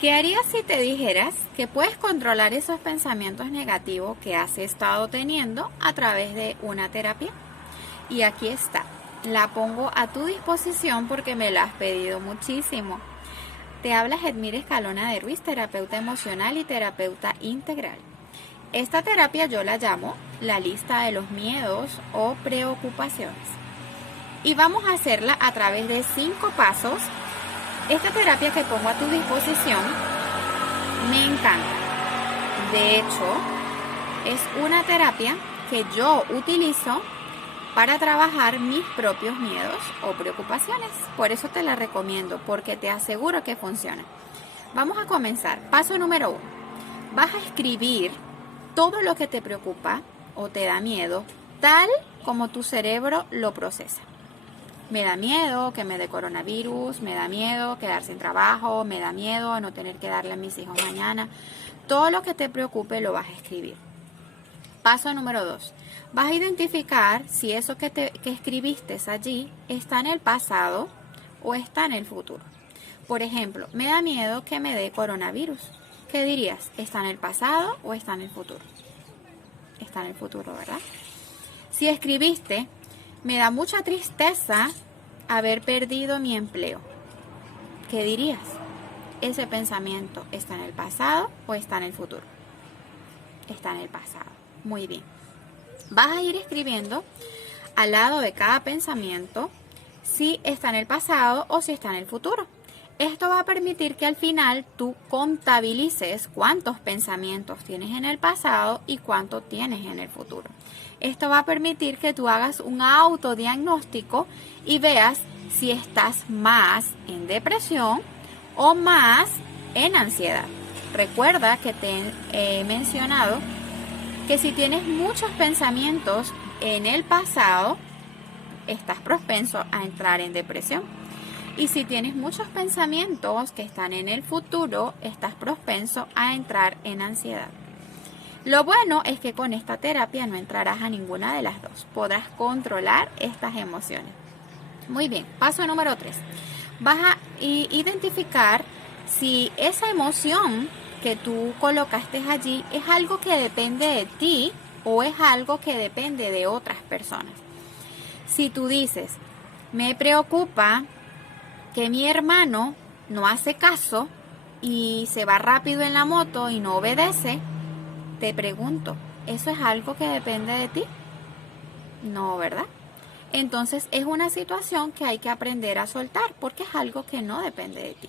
¿Qué harías si te dijeras que puedes controlar esos pensamientos negativos que has estado teniendo a través de una terapia? Y aquí está, la pongo a tu disposición porque me la has pedido muchísimo. Te habla Edmira Escalona de Ruiz, terapeuta emocional y terapeuta integral. Esta terapia yo la llamo la lista de los miedos o preocupaciones. Y vamos a hacerla a través de 5 pasos. Esta terapia que pongo a tu disposición me encanta. De hecho, es una terapia que yo utilizo para trabajar mis propios miedos o preocupaciones. Por eso te la recomiendo, porque te aseguro que funciona. Vamos a comenzar. Paso número 1. Vas a escribir todo lo que te preocupa o te da miedo, tal como tu cerebro lo procesa. Me da miedo que me dé coronavirus, me da miedo quedar sin trabajo, me da miedo no tener que darle a mis hijos mañana. Todo lo que te preocupe lo vas a escribir. Paso número 2. Vas a identificar si eso que escribiste allí está en el pasado o está en el futuro. Por ejemplo, me da miedo que me dé coronavirus. ¿Qué dirías? ¿Está en el pasado o está en el futuro? Está en el futuro, ¿verdad? Si escribiste, me da mucha tristeza haber perdido mi empleo. ¿Qué dirías? ¿Ese pensamiento está en el pasado o está en el futuro? Está en el pasado. Muy bien. Vas a ir escribiendo al lado de cada pensamiento si está en el pasado o si está en el futuro. Esto va a permitir que al final tú contabilices cuántos pensamientos tienes en el pasado y cuántos tienes en el futuro. Esto va a permitir que tú hagas un autodiagnóstico y veas si estás más en depresión o más en ansiedad. Recuerda que te he mencionado que si tienes muchos pensamientos en el pasado, estás propenso a entrar en depresión. Y si tienes muchos pensamientos que están en el futuro, estás propenso a entrar en ansiedad. Lo bueno es que con esta terapia no entrarás a ninguna de las dos. Podrás controlar estas emociones. Muy bien, paso número 3. Vas a identificar si esa emoción que tú colocaste allí es algo que depende de ti o es algo que depende de otras personas. Si tú dices, me preocupa que mi hermano no hace caso y se va rápido en la moto y no obedece, te pregunto, ¿eso es algo que depende de ti? No, ¿verdad? Entonces es una situación que hay que aprender a soltar porque es algo que no depende de ti.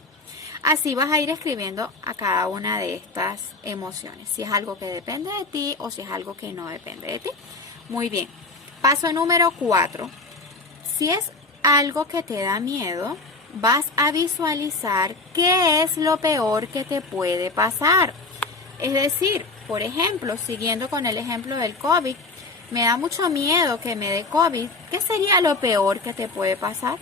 Así vas a ir escribiendo a cada una de estas emociones, si es algo que depende de ti o si es algo que no depende de ti. Muy bien. Paso número 4. Si es algo que te da miedo, vas a visualizar qué es lo peor que te puede pasar. Es decir, por ejemplo, siguiendo con el ejemplo del COVID, me da mucho miedo que me dé COVID. ¿Qué sería lo peor que te puede pasar?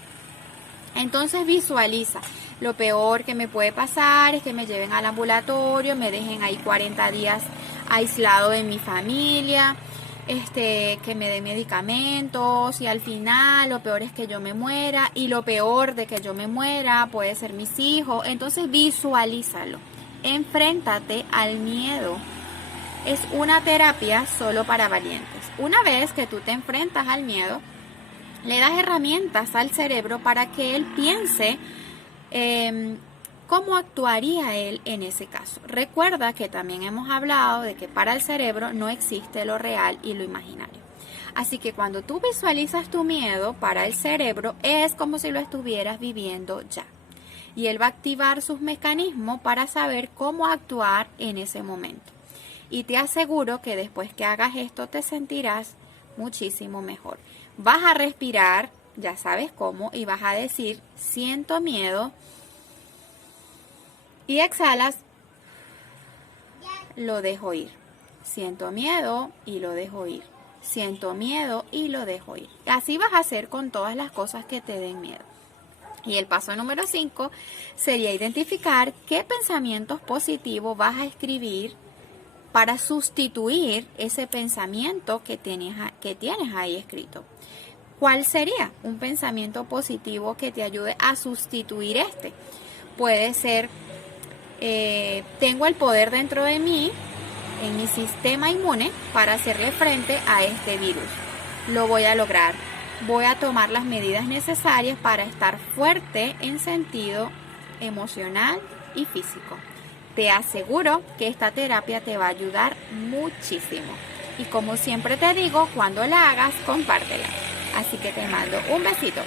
Entonces visualiza. Lo peor que me puede pasar es que me lleven al ambulatorio, me dejen ahí 40 días aislado de mi familia, que me den medicamentos y al final lo peor es que yo me muera y lo peor de que yo me muera puede ser mis hijos. Entonces visualízalo. Enfréntate al miedo. Es una terapia solo para valientes. Una vez que tú te enfrentas al miedo, le das herramientas al cerebro para que él piense cómo actuaría él en ese caso. Recuerda que también hemos hablado de que para el cerebro no existe lo real y lo imaginario. Así que cuando tú visualizas tu miedo, para el cerebro es como si lo estuvieras viviendo ya. Y él va a activar sus mecanismos para saber cómo actuar en ese momento. Y te aseguro que después que hagas esto te sentirás muchísimo mejor. Vas a respirar, ya sabes cómo, y vas a decir, siento miedo. Y exhalas, lo dejo ir. Siento miedo y lo dejo ir. Siento miedo y lo dejo ir. Así vas a hacer con todas las cosas que te den miedo. Y el paso número 5 sería identificar qué pensamientos positivos vas a escribir para sustituir ese pensamiento que tienes ahí escrito. ¿Cuál sería un pensamiento positivo que te ayude a sustituir este? Puede ser, tengo el poder dentro de mí, en mi sistema inmune, para hacerle frente a este virus. Lo voy a lograr. Voy a tomar las medidas necesarias para estar fuerte en sentido emocional y físico. Te aseguro que esta terapia te va a ayudar muchísimo. Y como siempre te digo, cuando la hagas, compártela. Así que te mando un besito.